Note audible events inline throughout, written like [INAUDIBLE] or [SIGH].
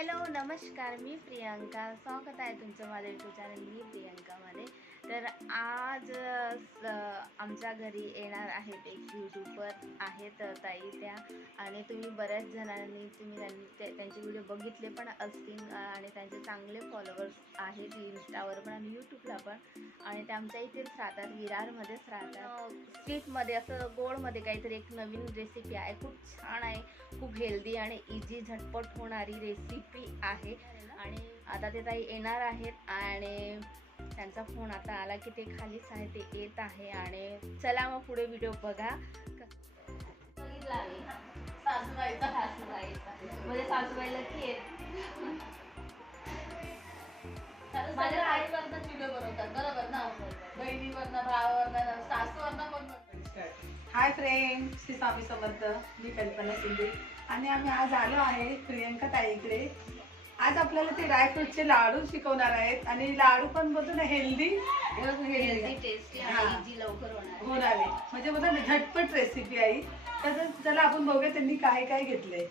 Hello नमस्कार मी प्रियांका. स्वागत आहे तुमचं माझ्या यूट्यूब चॅनल मी प्रियांकामध्ये तर आज आमच्या घरी येणार आहेत एक यूट्यूबर आहेत ताई त्या. आणि तुम्ही बऱ्याच जणांनी तुम्ही त्यांनी त्यांचे व्हिडिओ बघितले पण असतील आणि त्यांचे चांगले फॉलोअर्स आहेत इन्स्टावर पण आणि यूट्यूबला पण. आणि ते आमच्या इथेच राहतात विरारमध्येच राहतात. स्वीटमध्ये असं गोडमध्ये काहीतरी एक नवीन रेसिपी आहे. खूप छान आहे खूप हेल्दी आणि इझी झटपट होणारी रेसिपी आहे. आणि आता ते ताई येणार आहेत आणि त्यांचा फोन आता आला की ते खालीच आहे ते येत आहे आणि चला मग पुढे व्हिडिओ बघा. बघितला आम्ही. सासूबाईचा सासूबाईचा म्हणजे सासूबाईला की येत माझ्या आईवरनं व्हिडिओ बनवतात बरोबर ना? बहिणीवरनं भावावरनं सासूवरनं पण बनवतात. हाय फ्रेंड श्री स्वामी समर्थ मी कल्पना शिंदे. आणि आम्ही आज आलो आहे प्रियंका ताईकडे आज आपल्याला ते ड्रायफ्रूटचे लाडू शिकवणार आहेत आणि लाडू पण बोलतो ना हेल्दी हेल्दी टेस्टी. आणि इझी लवकर होणार. आहे. म्हणजे बोलतो ना झटपट रेसिपी आहे तर चला आपण बघूया त्यांनी काय काय घेतलंय.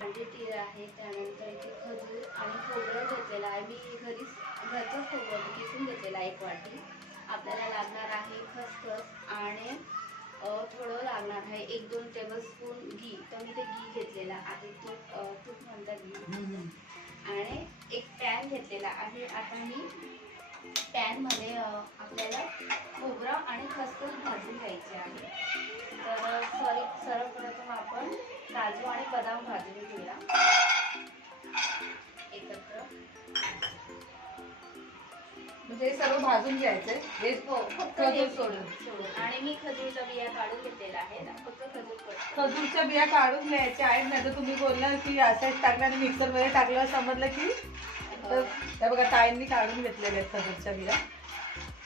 अंडी तीळ आहे त्यानंतर इथे खजूर आणि खोबरं घेतलेलं आहे. मी घरीच घरचंच खोबरं किसून घेतलेलं आहे एक वाटी. आपल्याला लागणार आहे खसखस आणि थोडं लागणार आहे. एक दोन टेबलस्पून घी. तर मी ते घी घेतलेलं आहे. तूप तूप म्हणतात घी आणि एक पॅन घेतलेला आहे. आता मी पॅनमध्ये आपल्याला खोबरं आणि खसखस भाजून घ्यायचे आहे. तर सॉरी सर्वप्रथम आपण काजू आणि बदाम भाजून घेऊया. हे सर्व भाजून घ्यायचंय हे हो फक्त खजूर हे सोडून. सोडून. आणि मी खजूरचा बिया काढून घेतलेला आहे फक्त खजूर कट खजूरच्या बिया काढून घ्यायच्या आहेत. नाही तर तुम्ही बोलला की असंच टाकलं आणि मिक्सरमध्ये टाकलं समजलं की? तर त्या बघा ताईंनी काढून घेतलेले आहेत खजूरच्या बिया.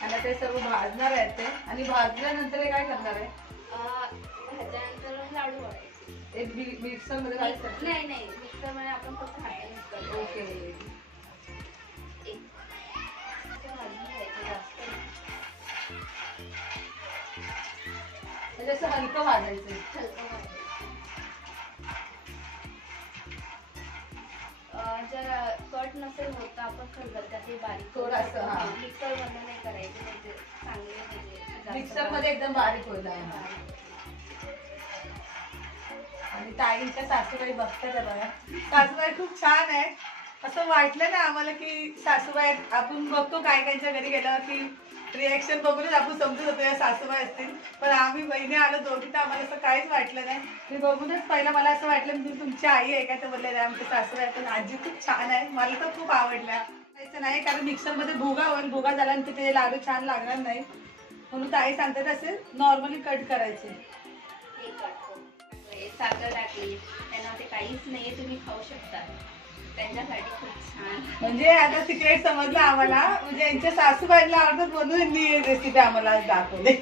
आणि ते सर्व भाजणार आहेत ते. आणि भाजल्यानंतर हे काय करणार आहे? अं, भाजल्यानंतर लाडू वळायचे बी मिक्सरमध्ये काय करणार? नाही नाही. मिक्सरमध्ये आपण फक्त हातानेच करतो ओके. म्हणजे असं हलकं भाजायचं जर कट नसेल होत तर आपण खलबत्त्यात बारीक करू थोडंसं, शकतो. हा. मिक्सर मधनं नाही करायचं म्हणजे चांगले म्हणजे जास्त मिक्सरमध्ये एकदम बारीक होईल बारीक. आणि ताईंच्या सासूबाई बघतात आहे बघा सासूबाई खूप छान आहे असं वाटलं ना आम्हाला की सासूबाई आपण बघतो काय कायच्या घरी गेलं की रिॲक्शन बघूनच आपण समजत होतो या सासूबाई असतील. पण आम्ही बहिणी आलो दोघी तर आम्हाला असं काहीच वाटलं नाही. मी बघूनच पहिलं मला असं वाटलं की तुमची आई आहे का? तर बोलले नाही आमच्या सासूबाई पण आजी खूप छान आहे. मला तर खूप आवडल्या. करायचं नाही कारण मिक्सरमध्ये भोगा होईल भुगा झाल्यानंतर ते लाडू छान लागणार नाही. म्हणून ताई सांगतात असे नॉर्मली कट करायचे. साखर टाकली त्यांना ते काहीच नाही तुम्ही खाऊ शकता. त्यांच्यासाठी खूप छान. म्हणजे आता सिक्रेट समजलं आम्हाला. म्हणजे यांच्या सासूबाईला आवडत म्हणून यांनी रेसिपी आम्हाला आज दाखवली.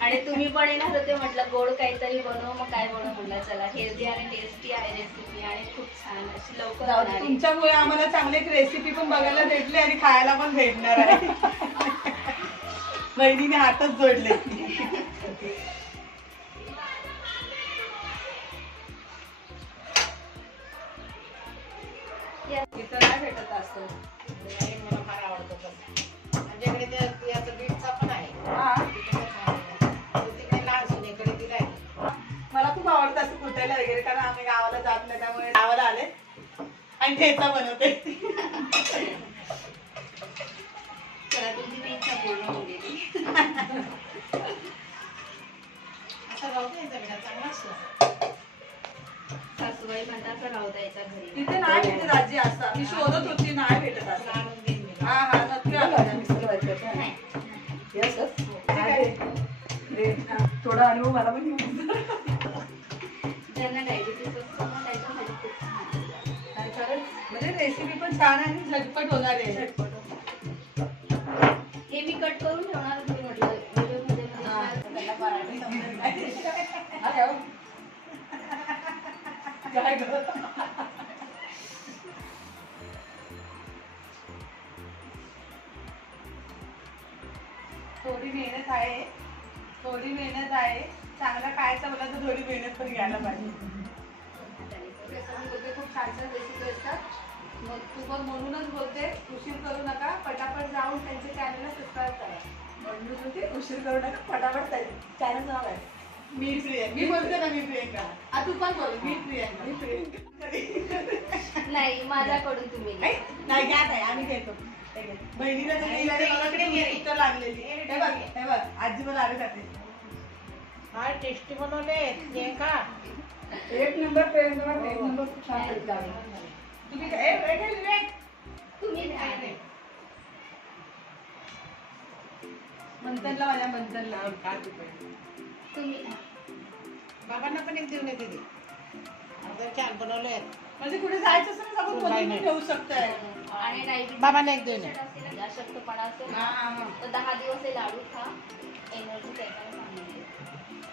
आणि तुम्ही पण येणार होते म्हटलं गोड काहीतरी बनव मग काय बनव म्हटलं चला. हेल्दी आणि टेस्टी आहे रेसिपी आणि खूप छान. अशी लवकर जाऊ दे, होणारी. तुमच्यामुळे आम्हाला चांगली एक रेसिपी पण बघायला भेटली आणि खायला पण भेटणार आहे. [LAUGHS] बहिणीने हातच जोडले. इथं नाही भेटत असं. हे मला फार आवडतं पण. आमच्याकडे ते याचं बीटचा पण आहे. हा. आहे. तो तिकडे लहान सुनेकडे दिलाय मला खूप आवडतं असं कुटायला वगैरे कारण आम्ही गावाला जात नाही त्यामुळे गावाला आले आणि ठेचा बनवते. मी शोधत होती नाही भेटत असं. हा हा नक्की आलं. थोडा अनुभव मला पण घेऊन. ज्यांना डायबिटीस असतो म्हणजे रेसिपी पण छान आहे आणि झटपट होणार आहे. हे मी कट करून ठेवणार होते म्हटलं. व्हिडिओमध्ये [LAUGHS] मेहनत आहे थोडी मेहनत आहे. चांगला खायचा मला तर थोडी मेहनत पण घ्यायला पाहिजे. खूप छान छान रेसिपी तू पण म्हणूनच बोलते उशीर करू नका पटापट जाऊन त्यांच्या चॅनलला सबस्क्राईब करा. म्हणून बोलते उशीर करू नका पटापट चॅनल नाव आहे. मी प्रियंका. मी बोलते ना मी प्रियंका. आ तू पण बोल मी प्रियंका. मी प्रियंका. नाही माझ्याकडून तुम्ही. नाही नाही, घ्या ताई, आम्ही घेतो. बहिणीला तर गेल्याने मला इकडे लागलेली हे बघ हे बघ आजी मला आले जाते हा टेस्टी बनवले. प्रियंका एक नंबर प्रियंका एक नंबर खूप छान तुम्ही काय- ए, ए, ए, विवेक, तुम्ही घ्या. मंथनला माझ्या मंथनला. तुम्ही. बाबांना पण एक देऊन येते ते आता छान बनवले म्हणजे कुठे जायचं असेल ना आपण कोणी. ठेवू शकतोय. आणि नाही बाबांना एक देऊन ये. अशक्तपणा असेल हा, हा, हा. तर दहा दिवस हे लाडू खा. एनर्जी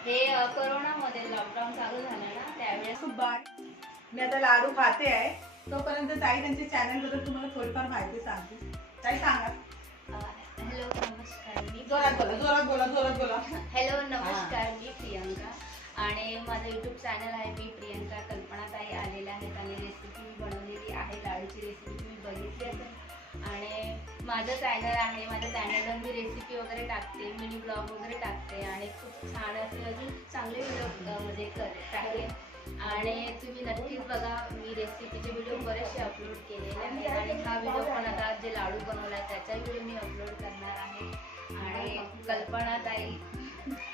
हे अ, करोनामध्ये लॉकडाऊन चालू झालं ना त्यावेळेस खूप बाय मी आता लाडू खाते आहे. तोपर्यंत ताई त्यांच्या चॅनलबद्दल तुम्हाला थोडीफार माहिती सांगते. ताई सांगा. हॅलो नमस्कार मी जोरात बोला जोरात बोला जोरात बोला. हॅलो नमस्कार मी प्रियंका. आणि माझं यूट्यूब चॅनल आहे मी प्रियंका कल्पनाताई माझं चॅनल आहे माझ्या चॅनलवर मी रेसिपी वगैरे टाकते मिनी ब्लॉग वगैरे टाकते आणि खूप छान असे अजून चांगले व्हिडिओ म्हणजे कर टाकेन आणि तुम्ही नक्कीच बघा मी रेसिपीचे व्हिडिओ बरेचसे अपलोड केलेले आहेत. आणि हा व्हिडिओ पण आता जे लाडू बनवला त्याचा व्हिडिओ मी अपलोड करणार आहे. आणि कल्पनाताई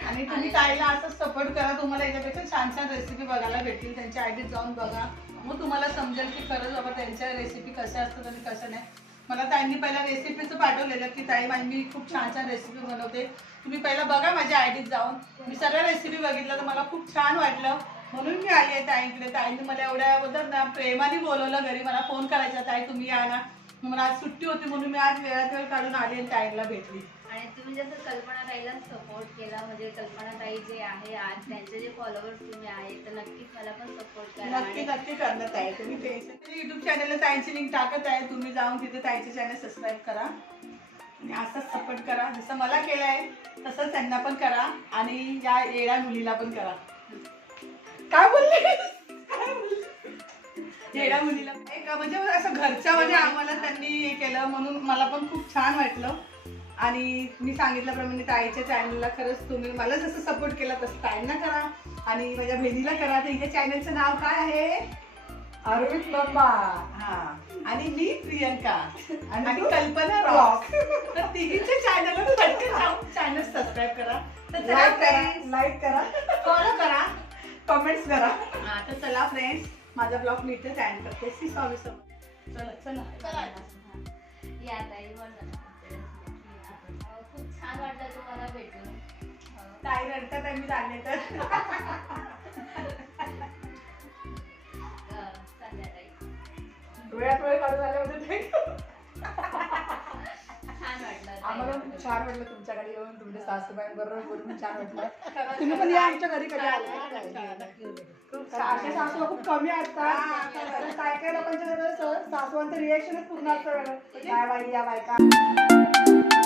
आणि तुम्ही ताईला असं सपोर्ट करा तुम्हाला याच्यापेक्षा छान छान रेसिपी बघायला भेटतील. त्यांच्या आयडीत जाऊन बघा. मग तुम्हाला समजेल की खरंच बाबा त्यांच्या रेसिपी कशा असतात आणि कशा नाही. मला ताईंनी पहिला रेसिपीचं पाठवलेलं की ताई माझी मी खूप छान छान रेसिपी बनवते. तुम्ही पहिला बघा माझ्या आयडीत जाऊन. मी सगळ्या रेसिपी बघितल्या तर मला खूप छान वाटलं. म्हणून मी आली आहे ताईंकडे. ताईंनी मला एवढ्या बोलतात ना प्रेमाने बोलवलं घरी. मला फोन करायचा ताई तुम्ही या ना. मला आज सुट्टी होती म्हणून मी आज वेळात वेळ काढून आली आणि ताईंना भेटली. आणि तुम्ही जसं कल्पनाताईला सपोर्ट केला म्हणजे कल्पनाताई जे आहे आज त्यांचे जे फॉलोअर्स तुम्ही आहेत तर नक्कीच मला पण सपोर्ट करा. नक्की नक्की करण्यात आहे तुम्ही टेन्शन युट्यूब चॅनलला ताईंची लिंक टाकत आहे. तुम्ही जाऊन तिथे ताईचे चॅनल सबस्क्राईब करा. आणि असंच सपोर्ट करा. जसं मला केलं आहे तसंच त्यांना पण करा. आणि या येड्या मुलीला पण करा. काय बोलले? येड्या मुलीला एक म्हणजे असं घरच्या मध्ये आम्हाला त्यांनी हे केलं म्हणून मला पण खूप छान वाटलं. आणि मी सांगितल्याप्रमाणे ताईच्या चॅनलला खरंच तुम्ही मला जसं सपोर्ट केला तसं ताईंना करा. आणि माझ्या बहिणीला करा. तर हिच्या चॅनलचं नाव काय आहे? अरविंद बाबा हा. आणि मी प्रियंका. आणि कल्पना रॉक तर तिघीच्या चॅनलवर पटकन चॅनल सबस्क्राईब करा. तर चला लाईक करा. friends, लाईक करा. फॉलो करा. कमेंट्स करा. हा तर चला फ्रेंड्स माझा ब्लॉग मी इथे एंड करते. सी सॉरी सर चला चला. चला. या ताई खूप छान वाटलं तुम्हाला भेटून. ताई रडतात आहे. मी चालले तर वेळात वेळ काढून आल्याबद्दल आम्हाला खूप छान वाटलं तुमच्याकडे येऊन तुमच्या सासूबाईंबरोबर बोलून छान वाटलं. तुम्ही पण या आमच्या घरी कधी आले खूप असे सासू खूप कमी असतात. काय काय लोकांच्या सासूवांचं रिएक्शनच पूर्ण असतं. काय बाई या बायका